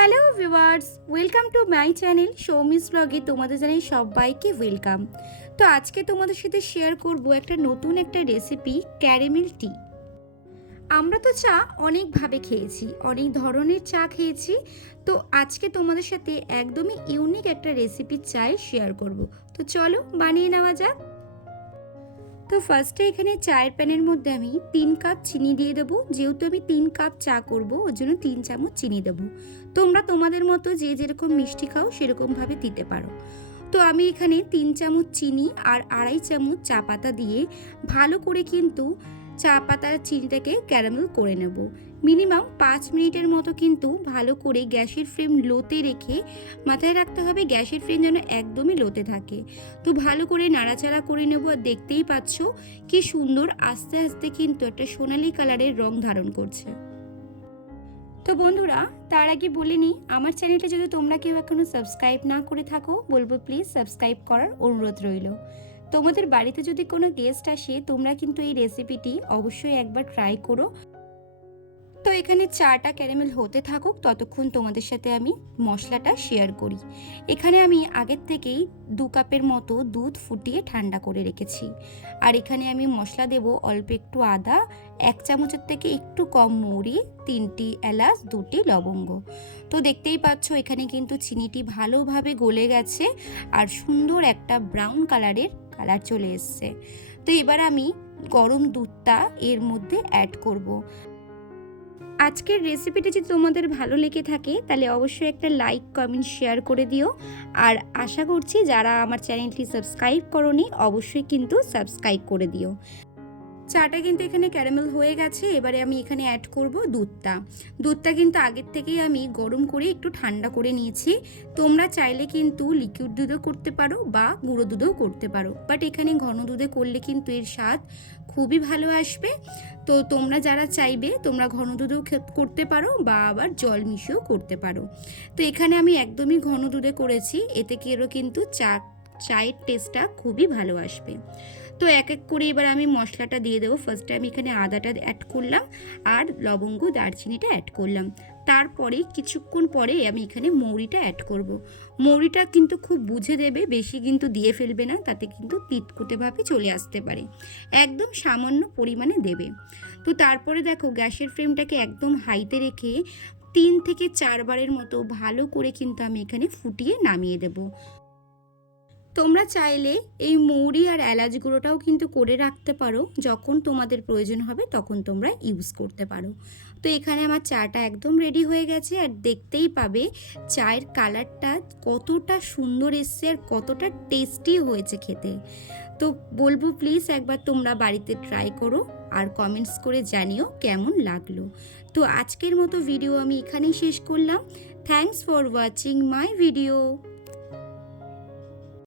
Hello viewers, welcome to my channel Soumi's ব্লগে তোমাদের জানাই সবাইকে ওয়েলকাম। তো আজকে তোমাদের সাথে শেয়ার করব একটা নতুন রেসিপি, ক্যারামেল টি। আমরা তো চা অনেকভাবে খেয়েছি, অনেক ধরনের চা খেয়েছি। তো আজকে তোমাদের সাথে একদমই ইউনিক একটা রেসিপি চাই শেয়ার করব। তো চলো বানিয়ে নেওয়া যাক। তো ফার্স্টে এখানে চায়ের প্যানের মধ্যে আমি 3 কাপ চিনি দিয়ে দেবো। যেহেতু আমি 3 কাপ চা করব, ওর জন্য 3 চামচ চিনি দেবো। তোমরা তোমাদের মতো যে যেরকম মিষ্টি খাও সেরকমভাবে দিতে পারো। তো আমি এখানে 3 চামচ চিনি আর 2.5 চামচ চা পাতা দিয়ে ভালো করে কিন্তু চা পাতার চিনিটাকে ক্যারামেল করে নেব। মিনিমাম 5 মিনিটের মতো কিন্তু ভালো করে গ্যাসের ফ্লেম লোতে রেখে, মাথায় রাখতে হবে গ্যাসের ফ্লেম যেন একদমই লোতে থাকে। তো ভালো করে নাড়াচাড়া করে নেব। আর দেখতেই পাচ্ছ কি সুন্দর আস্তে আস্তে কিন্তু একটা সোনালি কালারের রং ধারণ করছে। তো বন্ধুরা, তার আগে বলে নিই, আমার চ্যানেলটা যদি তোমরা কেউ এখনও সাবস্ক্রাইব না করে থাকো, বলবো প্লিজ সাবস্ক্রাইব করার অনুরোধ রইল। তোমাদের বাড়িতে যদি কোনো গেস্ট আসে, তোমরা কিন্তু এই রেসিপিটি অবশ্যই একবার ট্রাই করো। তো এখানে চাটা ক্যারামেল হতে থাকুক, ততক্ষণ তোমাদের সাথে আমি মশলাটা শেয়ার করি। এখানে আমি আগের থেকেই 2 কাপের মতো দুধ ফুটিয়ে ঠান্ডা করে রেখেছি। আর এখানে আমি মশলা দেব অল্প একটু আদা, 1 চামচের থেকে একটু কম মৌরি, 3টি এলাচ, 2টি লবঙ্গ। তো দেখতেই পাচ্ছ এখানে কিন্তু চিনিটি ভালোভাবে গলে গেছে আর সুন্দর একটা ব্রাউন কালার চলে এসছে। তো এবার আমি গরম দুধটা এর মধ্যে অ্যাড করব। আজকের রেসিপিটা যদি তোমাদের ভালো লেগে থাকে তাহলে অবশ্যই একটা লাইক, কমেন্ট, শেয়ার করে দিও। আর আশা করছি যারা আমার চ্যানেলটি সাবস্ক্রাইব করোনি অবশ্যই কিন্তু সাবস্ক্রাইব করে দিও। চাটা কিন্তু এখানে ক্যারামেল হয়ে গেছে। এবারে আমি এখানে অ্যাড করব দুধটা কিন্তু আগের থেকেই আমি গরম করে একটু ঠান্ডা করে নিয়েছি। তোমরা চাইলে কিন্তু লিকুইড দুধও করতে পারো বা গুঁড়ো দুধও করতে পারো, বাট এখানে ঘন দুধে করলে কিন্তু এর স্বাদ খুবই ভালো আসবে। তো তোমরা যারা চাইবে তোমরা ঘন দুধেও করতে পারো বা আবার জল মিশিয়েও করতে পারো। তো এখানে আমি একদমই ঘন দুধে করেছি, এতে কেরও কিন্তু চায়ের টেস্টটা খুবই ভালো আসবে। তো এক এক করে এবার আমি মশলাটা দিয়ে দেবো। ফার্স্টে আমি এখানে আদাটা অ্যাড করলাম আর লবঙ্গ, দারচিনিটা অ্যাড করলাম। তারপরে কিছুক্ষণ পরে আমি এখানে মৌরিটা অ্যাড করব। মৌরিটা কিন্তু খুব বুঝে দেবে, বেশি কিন্তু দিয়ে ফেলবে না, তাতে কিন্তু তিতকুটেভাবে চলে আসতে পারে। একদম সামান্য পরিমাণে দেবে। তো তারপরে দেখো গ্যাসের ফ্লেমটাকে একদম হাইতে রেখে 3 থেকে 4 বারের মতো ভালো করে কিন্তু আমি এখানে ফুটিয়ে নামিয়ে দেবো। তোমরা চাইলে এই মৌরি আর এলাচ গুঁড়োটাও কিন্তু করে রাখতে পারো, যখন তোমাদের প্রয়োজন হবে তখন তোমরা ইউজ করতে পারো। তো এখানে আমার চাটা একদম রেডি হয়ে গেছে। আর দেখতেই পাবে চায়ের কালারটা কতটা সুন্দর এসছে আর কতটা টেস্টি হয়েছে খেতে। তো বলবো প্লিজ একবার তোমরা বাড়িতে ট্রাই করো আর কমেন্টস করে জানিও কেমন লাগলো। তো আজকের মতো ভিডিও আমি এখানেই শেষ করলাম। Thanks for watching my video.